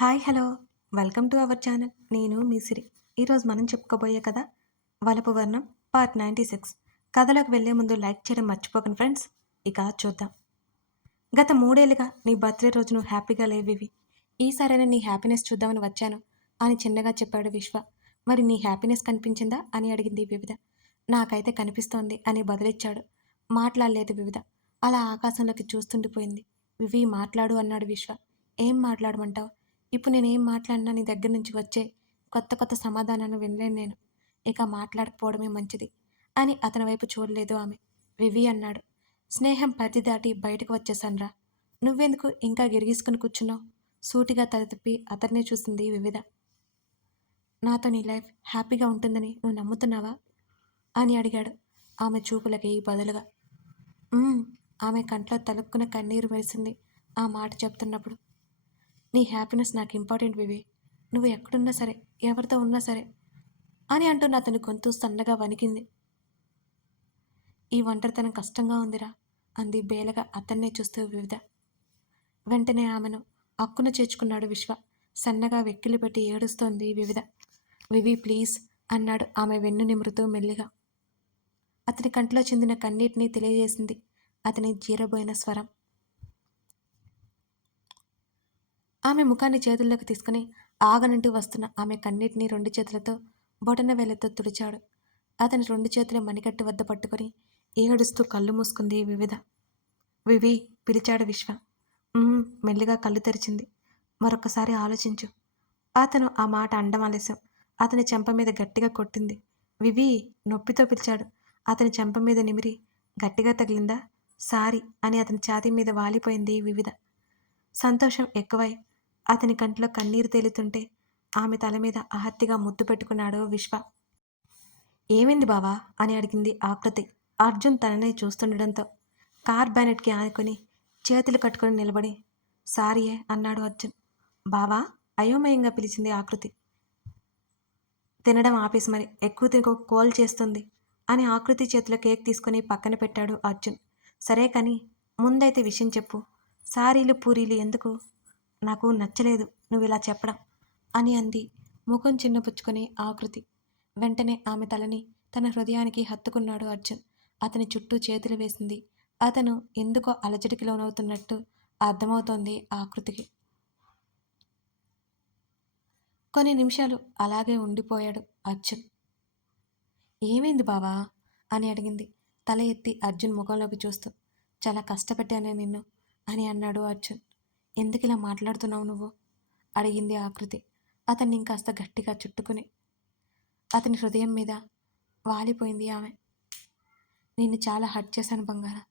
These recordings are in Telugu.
Hi hello. Welcome to our channel. నేను మీసిరి ఈరోజు మనం చెప్పుకోబోయే కథ వలపు వర్ణం పార్ట్ నైంటీ సిక్స్. కథలోకి వెళ్ళే ముందు లైక్ చేయడం మర్చిపోకండి ఫ్రెండ్స్. ఇక చూద్దాం. గత మూడేళ్ళుగా నీ బర్త్డే రోజు నువ్వు హ్యాపీగా లేవివి ఈసారైనా నీ హ్యాపీనెస్ చూద్దామని వచ్చాను అని చిన్నగా చెప్పాడు విశ్వ. మరి నీ హ్యాపీనెస్ కనిపించిందా అని అడిగింది వివిధ. నాకైతే కనిపిస్తోంది అని బదులిచ్చాడు. మాట్లాడలేదు వివిధ. అలా ఆకాశంలోకి చూస్తుండిపోయింది. వివి మాట్లాడు అన్నాడు విశ్వ. ఏం మాట్లాడమంటావు? ఇప్పుడు నేనేం మాట్లాడినా నీ దగ్గర నుంచి వచ్చే కొత్త కొత్త సమాధానాలు వినలేను నేను. ఇక మాట్లాడకపోవడమే మంచిది అని అతని వైపు చూడలేదు ఆమె. వివి అన్నాడు. స్నేహం పరిధి దాటి బయటకు వచ్చేసాన్రా నువ్వెందుకు ఇంకా గిరిగీసుకుని కూర్చున్నావు? సూటిగా తలతిప్పి అతన్నే చూసింది వివిధ. నాతో నీ లైఫ్ హ్యాపీగా ఉంటుందని నువ్వు నమ్ముతున్నావా? అని అడిగాడు ఆమె చూపులకి బదులుగా. ఆమె కంట్లో తలుక్కున కన్నీరు మెరిసింది ఆ మాట చెప్తున్నప్పుడు. నీ హ్యాపీనెస్ నాకు ఇంపార్టెంట్ వివి నువ్వు ఎక్కడున్నా సరే ఎవరితో ఉన్నా సరే అని అంటున్న అతని గొంతు సన్నగా వణికింది. ఈ ఒంటరితనం కష్టంగా ఉందిరా అంది బేలగా అతన్నే చూస్తూ వివిధ. వెంటనే ఆమెను అక్కున చేర్చుకున్నాడు విశ్వ. సన్నగా వెక్కిలి పెట్టి ఏడుస్తోంది వివిధ. వివి ప్లీజ్ అన్నాడు ఆమె వెన్ను నిమురుతూ మెల్లిగా. అతని కంట్లో చెందిన కన్నీటిని తెలియజేసింది అతని జీరబోయిన స్వరం. ఆమె ముఖాన్ని చేతుల్లోకి తీసుకుని ఆగనంటూ వస్తున్న ఆమె కన్నీటిని రెండు చేతులతో బొటన వేలతో తుడిచాడు. అతని రెండు చేతుల మణికట్టు వద్ద పట్టుకొని ఏడుస్తూ కళ్ళు మూసుకుంది వివిధ. వివి పిలిచాడు విశ్వ. మెల్లిగా కళ్ళు తెరిచింది. మరొకసారి ఆలోచించు. అతను ఆ మాట అండం ఆలస్యం అతని చెంప మీద గట్టిగా కొట్టింది. వివి నొప్పితో పిలిచాడు. అతని చెంప మీద నిమిరి గట్టిగా తగిలిందా? సారీ అని అతని ఛాతీ మీద వాలిపోయింది వివిధ. సంతోషం ఎక్కువై అతని కంట్లో కన్నీరు తేలుతుంటే ఆమె తల మీద ఆహత్తిగా ముద్దు పెట్టుకున్నాడు విశ్వ. ఏమైంది బావా? అని అడిగింది ఆకృతి. అర్జున్ తననే చూస్తుండడంతో కార్ బ్యానెట్కి ఆనుకొని చేతులు కట్టుకొని నిలబడి సారీయే అన్నాడు అర్జున్. బావా? అయోమయంగా పిలిచింది ఆకృతి. తినడం ఆపేసి మరి ఎక్కువ తినకు కోల్ చేస్తుంది అని ఆకృతి చేతిలో కేక్ తీసుకొని పక్కన పెట్టాడు అర్జున్. సరే కానీ ముందైతే విషయం చెప్పు. సారీలు పూరీలు ఎందుకు నాకు నచ్చలేదు నువ్వు ఇలా చెప్పడం అని అంది. ముఖం చిన్నపుచ్చుకొని ఆకృతి. వెంటనే ఆమె తలని తన హృదయానికి హత్తుకున్నాడు అర్జున్. అతని చుట్టూ చేతులు వేసింది. అతను ఎందుకో అలజడికి లోనవుతున్నట్టు అర్థమవుతోంది ఆకృతికి. కొన్ని నిమిషాలు అలాగే ఉండిపోయాడు అర్జున్. ఏమైంది బావా? అని అడిగింది. తల ఎత్తి అర్జున్ ముఖంలోకి చూస్తూ. చాలా కష్టపెట్టానే నిన్ను అని అన్నాడు అర్జున్. ఎందుకు ఇలా మాట్లాడుతున్నావు నువ్వు? అడిగింది ఆకృతి. అతన్ని ఇంకాస్త గట్టిగా చుట్టుకుని. అతని హృదయం మీద వాలిపోయింది ఆమె. నిన్ను చాలా హర్ట్ చేశాను బంగారా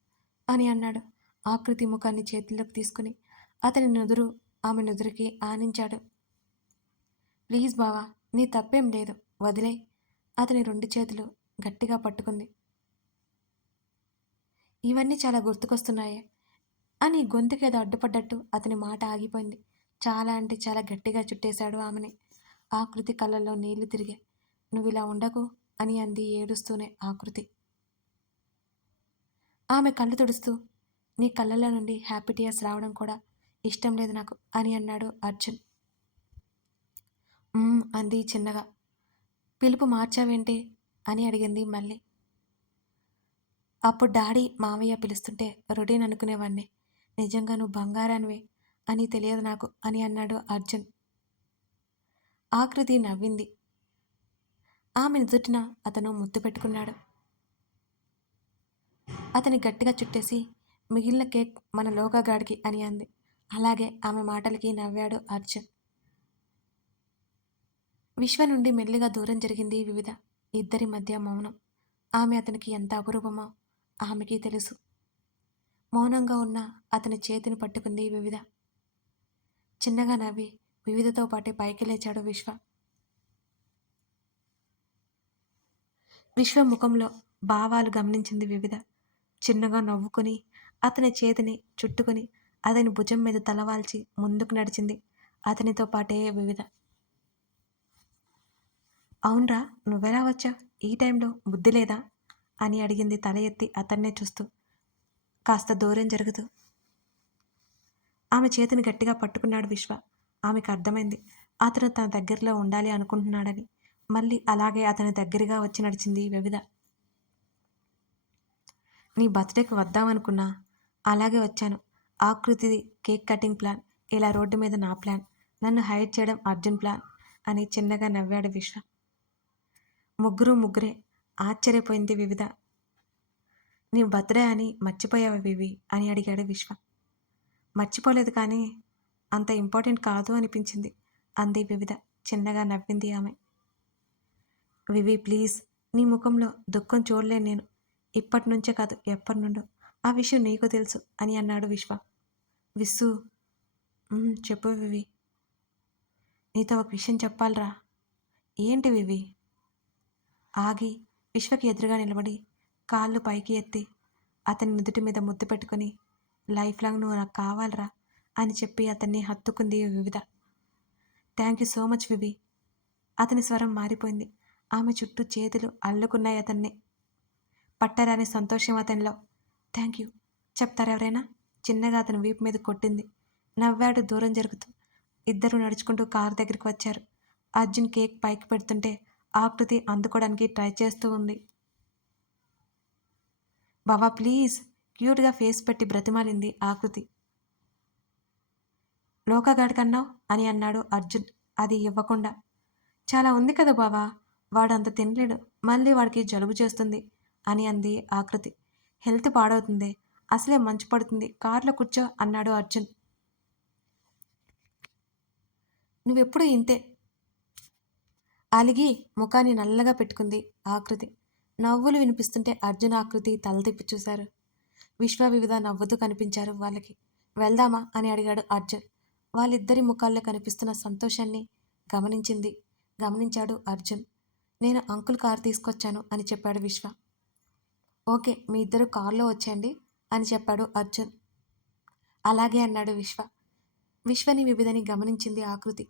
అని అన్నాడు ఆకృతి ముఖాన్ని చేతుల్లోకి తీసుకుని. అతని నుదురు ఆమె నుదురికి ఆనించాడు. ప్లీజ్ బావా నీ తప్పేం లేదు. వదిలే. అతని రెండు చేతులు గట్టిగా పట్టుకుంది. ఇవన్నీ చాలా గుర్తుకొస్తున్నాయే. అని గొంతుకేదో అడ్డుపడ్డట్టు అతని మాట ఆగిపోయింది. చాలా అంటే చాలా గట్టిగా చుట్టేశాడు ఆమెని. ఆకృతి కళ్ళల్లో నీళ్ళు తిరిగాయి. నువ్వు ఇలా ఉండకు అని అంది ఏడుస్తూనే ఆకృతి ఆమె కళ్ళు తుడుస్తూ నీ కళ్ళల్లో నుండి హ్యాపీ టీయర్స్ రావడం కూడా ఇష్టం లేదు నాకు అని అన్నాడు అర్జున్. అంది చిన్నగా. పిలుపు మార్చావేంటి? అని అడిగింది మళ్ళీ. అప్పుడు డాడీ మావయ్య పిలుస్తుంటే రొటీన్ అనుకునేవాడిని నిజంగా నువ్వు బంగారానివే అని తెలియదు నాకు అని అన్నాడు అర్జున్. ఆకృతి నవ్వింది. ఆమె నుదుటిన అతను ముద్దు పెట్టుకున్నాడు. అతని గట్టిగా చుట్టేసి మిగిలిన కేక్ మన లోకగాడికి అని అంది. అలాగే ఆమె మాటలకి నవ్వాడు అర్జున్. విశ్వ నుండి మెల్లిగా దూరం జరిగింది వివిధ. ఇద్దరి మధ్య మౌనం. ఆమె అతనికి ఎంత అపురూపమో ఆమెకి తెలుసు. మౌనంగా ఉన్న అతని చేతిని పట్టుకుంది వివిధ. చిన్నగా నవ్వి వివిధతో పాటే పైకి లేచాడు విశ్వ. విశ్వ ముఖంలో భావాలు గమనించింది వివిధ. చిన్నగా నవ్వుకుని అతని చేతిని చుట్టుకొని అతని భుజం మీద తలవాల్చి ముందుకు నడిచింది అతనితో పాటే వివిధ. అవునరా నువ్వెలా వచ్చావు? ఈ టైంలో బుద్ధి లేదా? అని అడిగింది తల ఎత్తి అతన్నే చూస్తూ. కాస్త దూరం జరగదు ఆమె చేతిని గట్టిగా పట్టుకున్నాడు విశ్వ. ఆమెకు అర్థమైంది. అతను తన దగ్గరలో ఉండాలి అనుకుంటున్నాడని. మళ్ళీ అలాగే అతని దగ్గరగా వచ్చి నడిచింది వివిధ. నీ బర్త్డేకి వద్దామనుకున్నా. అలాగే వచ్చాను. ఆకృతిది కేక్ కటింగ్ ప్లాన్. ఇలా రోడ్డు మీద నా ప్లాన్. నన్ను హైడ్ చేయడం అర్జున్ ప్లాన్ అని చిన్నగా నవ్వాడు విశ్వ. ముగ్గురు ముగ్గురే. ఆశ్చర్యపోయింది వివిధ. నీ బర్త్డే అని మర్చిపోయావా వివి అని అడిగాడు విశ్వ. మర్చిపోలేదు కానీ అంత ఇంపార్టెంట్ కాదు అనిపించింది. అంది వివిధ చిన్నగా నవ్వింది ఆమె. వివి ప్లీజ్ నీ ముఖంలో దుఃఖం చూడలేను నేను. ఇప్పటి నుంచే కాదు ఎప్పటి నుండో. ఆ విషయం నీకు తెలుసు అని అన్నాడు విశ్వ. విస్సు చెప్పు వివి. నీతో ఒక విషయం చెప్పాలరా. ఏంటి వివి? ఆగి విశ్వకి ఎదురుగా నిలబడి కాళ్ళు పైకి ఎత్తి అతని నుదుటి మీద ముద్దు పెట్టుకుని లైఫ్ లాంగ్ నువ్వు నాకు కావాలరా అని చెప్పి అతన్ని హత్తుకుంది వివిధ. థ్యాంక్ యూ సో మచ్ వివి. అతని స్వరం మారిపోయింది. ఆమె చుట్టూ చేతులు అల్లుకున్నాయి అతన్ని. పట్టరాని సంతోషం అతనిలో. Thank you. చెప్తారా ఎవరైనా? చిన్నగా అతని వీపు మీద కొట్టింది. నవ్వాడు దూరం జరుగుతూ ఇద్దరు నడుచుకుంటూ కారు దగ్గరికి వచ్చారు. అర్జున్ కేక్ పైకి పెడుతుంటే ఆకృతి అందుకోవడానికి ట్రై చేస్తూ ఉంది. బావా ప్లీజ్. క్యూట్గా ఫేస్ పెట్టి బ్రతిమాలింది ఆకృతి. లోకగాడికన్నావు అని అన్నాడు అర్జున్. అది ఇవ్వకుండా. చాలా ఉంది కదా బావా వాడంత తినలేడు మళ్ళీ వాడికి జలుబు చేస్తుంది అని అంది ఆకృతి. హెల్త్ పాడవుతుంది అసలే మంచు పడుతుంది కార్లో కూర్చో అన్నాడు అర్జున్. నువ్వెప్పుడు ఇంతే? అలిగి ముఖాన్ని నల్లగా పెట్టుకుంది ఆకృతి. నవ్వులు వినిపిస్తుంటే అర్జున్ ఆకృతి తల తిప్పి చూశారు. విశ్వ వివిధ నవ్వుతూ కనిపించారు వాళ్ళకి. వెళ్దామా అని అడిగాడు అర్జున్. వాళ్ళిద్దరి ముఖాల్లో కనిపిస్తున్న సంతోషాన్ని గమనించింది. గమనించాడు అర్జున్. నేను అంకుల్ కారు తీసుకొచ్చాను అని చెప్పాడు విశ్వ. ఓకే మీ ఇద్దరు కారులో వచ్చేయండి అని చెప్పాడు అర్జున్. అలాగే అన్నాడు విశ్వ. విశ్వని వివిధని గమనించింది ఆకృతి.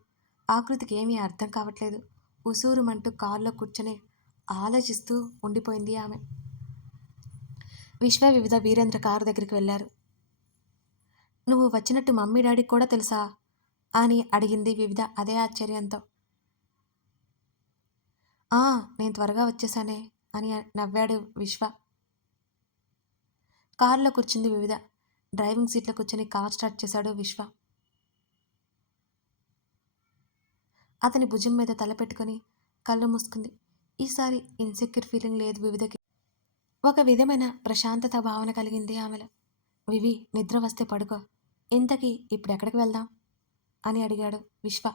ఆకృతికి ఏమీ అర్థం కావట్లేదు. ఉసూరుమంటూ కారులో కూర్చొని ఆలోచిస్తూ ఉండిపోయింది ఆమె. విశ్వ వివిధ వీరేంద్ర కారు దగ్గరికి వెళ్ళారు. నువ్వు వచ్చినట్టు మమ్మీ డాడీకి కూడా తెలుసా? అని అడిగింది వివిధ అదే ఆశ్చర్యంతో. ఆ నేను త్వరగా వచ్చేసానే అని నవ్వాడు విశ్వ. కారులో కూర్చుంది వివిధ. డ్రైవింగ్ సీట్లో కూర్చొని కార్ స్టార్ట్ చేశాడు విశ్వ. అతని భుజం మీద తల పెట్టుకొని కళ్ళు మూసుకుంది. ఈసారి ఇన్సెక్యూర్ ఫీలింగ్ లేదు వివిధకి. ఒక విధమైన ప్రశాంతత భావన కలిగింది ఆమెలో. వివి నిద్ర వస్తే పడుకో. ఇంతకీ ఇప్పుడు ఎక్కడికి వెళ్దాం? అని అడిగాడు విశ్వ.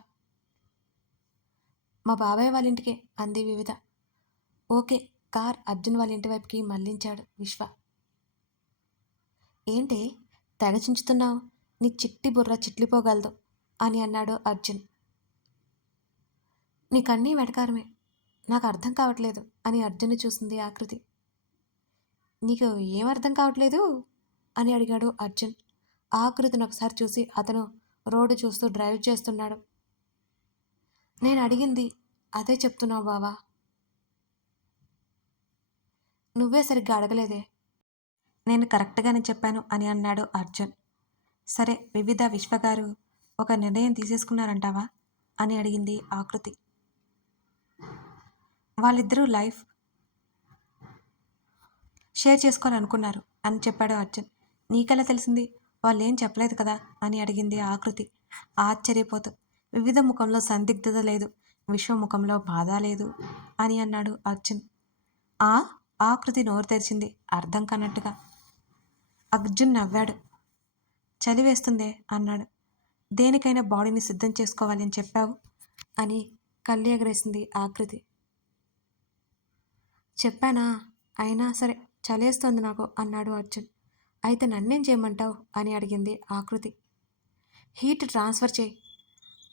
మా బాబాయ్ వాళ్ళ ఇంటికే అంది వివిధ. ఓకే కార్ అర్జున్ వాళ్ళ ఇంటి వైపుకి మళ్ళించాడు విశ్వ. ఏంటి తెగచించుతున్నావు నీ చిట్టి బుర్ర చిట్లిపోగలదు అని అన్నాడు అర్జున్. నీకన్నీ వెటకారమే. నాకు అర్థం కావట్లేదు అని అర్జున్ని చూసింది ఆకృతి. నీకు ఏం అర్థం కావట్లేదు? అని అడిగాడు అర్జున్. ఆకృతిని ఒకసారి చూసి అతను రోడ్డు చూస్తూ డ్రైవ్ చేస్తున్నాడు. నేను అడిగింది అదే చెప్తున్నావు బావా. నువ్వే సరిగ్గా అడగలేదే. నేను కరెక్ట్గానే చెప్పాను అని అన్నాడు అర్జున్. సరే వివిధ విశ్వగారు ఒక నిర్ణయం తీసేసుకున్నారంటావా? అని అడిగింది ఆకృతి. వాళ్ళిద్దరూ లైఫ్ షేర్ చేసుకోవాలనుకున్నారు అని చెప్పాడు అర్జున్. నీకెలా తెలిసింది? వాళ్ళు ఏం చెప్పలేదు కదా? అని అడిగింది ఆకృతి. ఆశ్చర్యపోతూ వివిధ ముఖంలో సందిగ్ధత లేదు విశ్వముఖంలో బాధ లేదు అని అన్నాడు అర్జున్. ఆ? ఆకృతి నోరు తెరిచింది అర్థం కానట్టుగా. అర్జున్ నవ్వాడు. చలివేస్తుందే అన్నాడు. దేనికైనా బాడీని సిద్ధం చేసుకోవాలని చెప్పావు అని కళ్ళు ఎగరేసింది ఆకృతి. చెప్పానా? అయినా సరే చలేస్తుంది నాకు అన్నాడు అర్జున్. అయితే నన్నేం చేయమంటావు? అని అడిగింది ఆకృతి. హీట్ ట్రాన్స్ఫర్ చేయి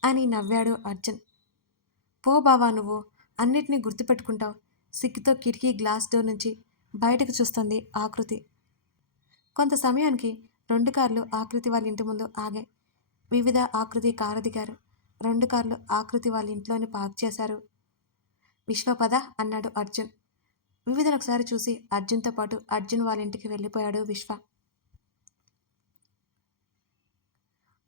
అని నవ్వాడు అర్జున్. పో బావా నువ్వు అన్నిటినీ గుర్తుపెట్టుకుంటావు. సిగ్గుతో కిటికీ గ్లాస్ డోర్ నుంచి బయటకు చూస్తుంది ఆకృతి. కొంత సమయానికి రెండు కార్లు ఆకృతి వాళ్ళ ఇంటి ముందు ఆగాయి. వివిధ ఆకృతి కారు దిగారు. రెండు కార్లు ఆకృతి వాళ్ళ ఇంట్లోనే పార్క్ చేశారు. విశ్వపద అన్నాడు అర్జున్. వివిధను ఒకసారి చూసి అర్జున్తో పాటు అర్జున్ వాళ్ళ ఇంటికి వెళ్ళిపోయాడు విశ్వ.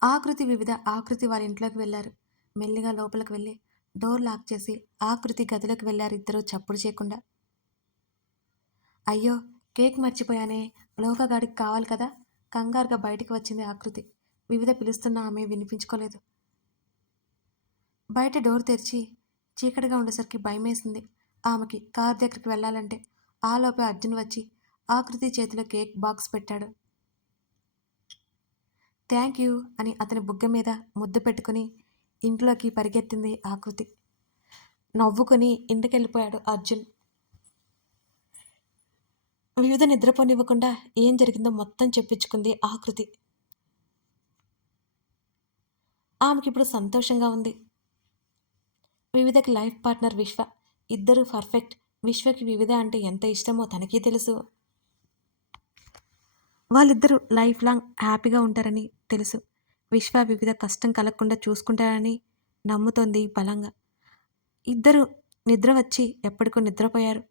ఆకృతి వివిధ ఆకృతి వాళ్ళ ఇంట్లోకి వెళ్ళారు. మెల్లిగా లోపలికి వెళ్ళి డోర్ లాక్ చేసి ఆకృతి గదిలోకి వెళ్ళారు ఇద్దరు చప్పుడు చేయకుండా. అయ్యో కేక్ మర్చిపోయానే లోకగాడికి కావాలి కదా? కంగారుగా బయటికి వచ్చింది ఆకృతి వివిధ పిలుస్తున్న ఆమె వినిపించుకోలేదు. బయట డోర్ తెరిచి చీకటిగా ఉండేసరికి భయమేసింది. ఆమెకి కార్ దగ్గరికి వెళ్ళాలంటే ఆలోపే అర్జున్ వచ్చి ఆకృతి చేతిలో కేక్ బాక్స్ పెట్టాడు. థ్యాంక్ యూ అని అతని బుగ్గ మీద ముద్దు పెట్టుకుని ఇంట్లోకి పరిగెత్తింది ఆకృతి. నవ్వుకుని ఇంటికెళ్ళిపోయాడు అర్జున్. వివిధ నిద్రపోనివ్వకుండా ఏం జరిగిందో మొత్తం చెప్పించుకుంది ఆకృతి. ఆమెకి ఇప్పుడు సంతోషంగా ఉంది. వివిధకి లైఫ్ పార్ట్నర్ విశ్వ ఇద్దరు పర్ఫెక్ట్. విశ్వకి వివిధ అంటే ఎంత ఇష్టమో తనకీ తెలుసు. వాళ్ళిద్దరూ లైఫ్ లాంగ్ హ్యాపీగా ఉంటారని తెలుసు. విశ్వ వివిధ కష్టం కలగకుండా చూసుకుంటారని నమ్ముతోంది బలంగా. ఇద్దరు నిద్ర వచ్చి ఎప్పటికో నిద్రపోయారు.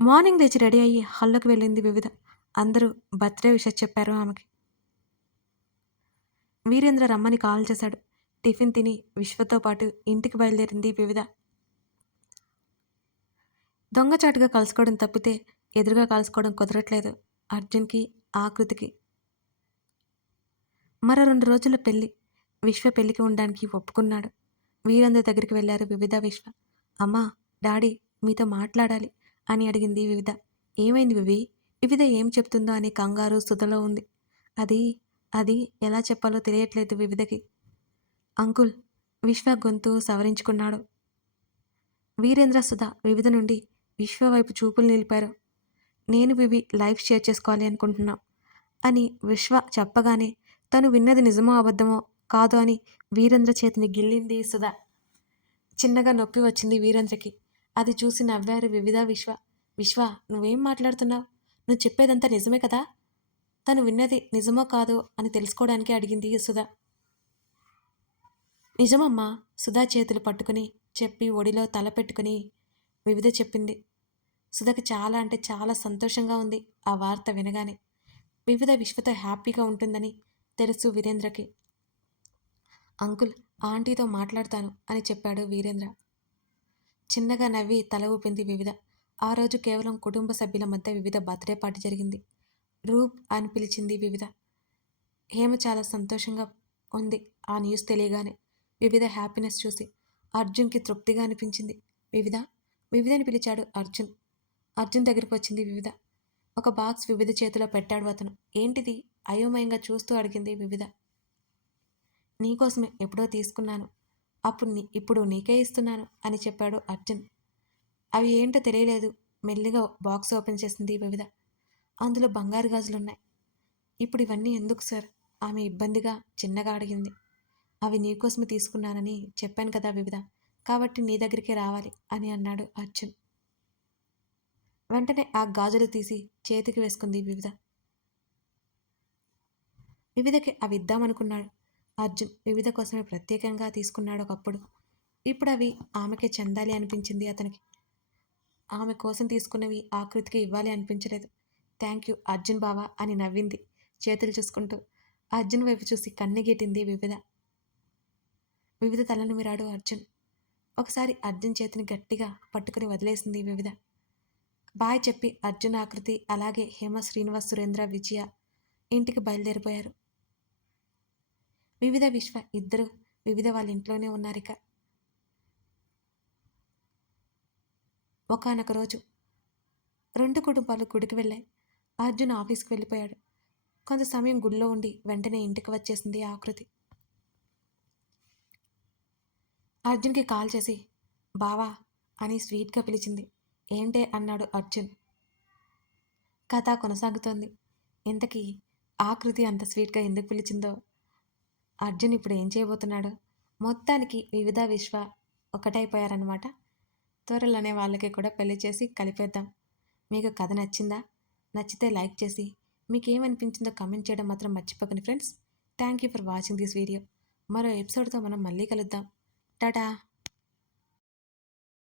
మార్నింగ్ లేచి రెడీ అయ్యి హాల్లోకి వెళ్ళింది వివిధ. అందరూ బర్త్డే విషయం చెప్పారు ఆమెకి. వీరేంద్ర రమ్మని కాల్ చేశాడు. టిఫిన్ తిని విశ్వతో పాటు ఇంటికి బయలుదేరింది వివిధ. దొంగచాటుగా కలుసుకోవడం తప్పితే ఎదురుగా కలుసుకోవడం కుదరట్లేదు అర్జున్కి ఆకృతికి. మరో రెండు రోజుల పెళ్ళి విశ్వ పెళ్ళికి ఉండడానికి ఒప్పుకున్నాడు. వీరందరి దగ్గరికి వెళ్ళారు వివిధ విశ్వ. అమ్మా డాడీ మీతో మాట్లాడాలి అని అడిగింది వివిధ. ఏమైంది వివి? వివిధ ఏం చెప్తుందో అని కంగారు సుధలో ఉంది. అది అది ఎలా చెప్పాలో తెలియట్లేదు వివిధకి. అంకుల్ విశ్వ గొంతు సవరించుకున్నాడు. వీరేంద్ర సుధా వివిధ నుండి విశ్వ వైపు చూపులు నిలిపారు. నేను వివి లైఫ్ షేర్ చేసుకోవాలి అనుకుంటున్నాం అని విశ్వ చెప్పగానే తను విన్నది నిజమో అబద్ధమో కాదో అని వీరేంద్ర చేతిని గిల్లింది సుధా. చిన్నగా నొప్పి వచ్చింది వీరేంద్రకి. అది చూసి నవ్వారు వివిధ విశ్వ. విశ్వ నువ్వేం మాట్లాడుతున్నావు? నువ్వు చెప్పేదంతా నిజమే కదా? తను విన్నది నిజమో కాదో అని తెలుసుకోవడానికి అడిగింది సుధా. నిజమమ్మా సుధా చేతులు పట్టుకుని చెప్పి ఒడిలో తల పెట్టుకుని వివిధ చెప్పింది. సుధకి చాలా అంటే చాలా సంతోషంగా ఉంది ఆ వార్త వినగానే. వివిధ విశ్వతో హ్యాపీగా ఉంటుందని తెలుసు వీరేంద్రకి. అంకుల్ ఆంటీతో మాట్లాడతాను అని చెప్పాడు వీరేంద్ర. చిన్నగా నవ్వి తల ఊపింది వివిధ. ఆ రోజు కేవలం కుటుంబ సభ్యుల మధ్య వివిధ బర్త్డే పార్టీ జరిగింది. రూప్ అని పిలిచింది వివిధ. హేమ చాలా సంతోషంగా ఉంది ఆ న్యూస్ తెలియగానే. వివిధ హ్యాపీనెస్ చూసి అర్జున్కి తృప్తిగా అనిపించింది. వివిధ? వివిధని పిలిచాడు అర్జున్. అర్జున్ దగ్గరికి వచ్చింది వివిధ. ఒక బాక్స్ వివిధ చేతిలో పెట్టాడు అతను. ఏంటిది? అయోమయంగా చూస్తూ అడిగింది వివిధ. నీకోసమే ఎప్పుడో తీసుకున్నాను. అప్పుడు నీ ఇప్పుడు నీకే ఇస్తున్నాను అని చెప్పాడు అర్జున్. అవి ఏంటో తెలియలేదు. మెల్లిగా బాక్స్ ఓపెన్ చేసింది వివిధ. అందులో బంగారు గాజులున్నాయి. ఇప్పుడు ఇవన్నీ ఎందుకు సార్? ఆమె ఇబ్బందిగా చిన్నగా అడిగింది. అవి నీకోసమే తీసుకున్నానని చెప్పాను కదా వివిధ. కాబట్టి నీ దగ్గరికే రావాలి అని అన్నాడు అర్జున్. వెంటనే ఆ గాజులు తీసి చేతికి వేసుకుంది వివిధ. వివిధకి అవి ఇద్దామనుకున్నాడు. అర్జున్ వివిధ కోసమే ప్రత్యేకంగా తీసుకున్నాడు ఒకప్పుడు. ఇప్పుడు అవి ఆమెకే చెందాలి అనిపించింది అతనికి. ఆమె కోసం తీసుకున్నవి ఆకృతికి ఇవ్వాలి అనిపించలేదు. థ్యాంక్ యూ అర్జున్ బావా అని నవ్వింది. చేతులు చూసుకుంటూ అర్జున్ వైపు చూసి కన్నెగీటింది వివిధ. వివిధ తలను మిరాడు అర్జున్. ఒకసారి అర్జున్ చేతిని గట్టిగా పట్టుకుని వదిలేసింది వివిధ. బాయ్ చెప్పి అర్జున్ ఆకృతి అలాగే హేమ శ్రీనివాస్ సురేంద్ర విజయ ఇంటికి బయలుదేరిపోయారు. వివిధ విశ్వ ఇద్దరు వివిధ వాళ్ళ ఇంట్లోనే ఉన్నారిక. ఒకనొక రోజు రెండు కుటుంబాలు గుడికి వెళ్ళాయి. అర్జున్ ఆఫీస్కి వెళ్ళిపోయాడు. కొంత సమయం గుడిలో ఉండి వెంటనే ఇంటికి వచ్చేసింది ఆకృతి. అర్జున్కి కాల్ చేసి బావా అని స్వీట్గా పిలిచింది. ఏంటే అన్నాడు అర్జున్. కథ కొనసాగుతోంది. ఇంతకీ ఆకృతి అంత స్వీట్గా ఎందుకు పిలిచిందో? అర్జున్ ఇప్పుడు ఏం చేయబోతున్నాడు? మొత్తానికి వివిధ విశ్వ ఒకటైపోయారనమాట త్వరలోనే వాళ్ళకి కూడా పెళ్ళి చేసి కలిపేద్దాం. మీకు కథ నచ్చిందా? నచ్చితే లైక్ చేసి మీకు ఏమనిపించిందో కమెంట్ చేయడం మాత్రం మర్చిపోకండి friends. Thank you for watching this video. మరో ఎపిసోడ్తో మనం మళ్ళీ కలుద్దాం. ടാറ്റാ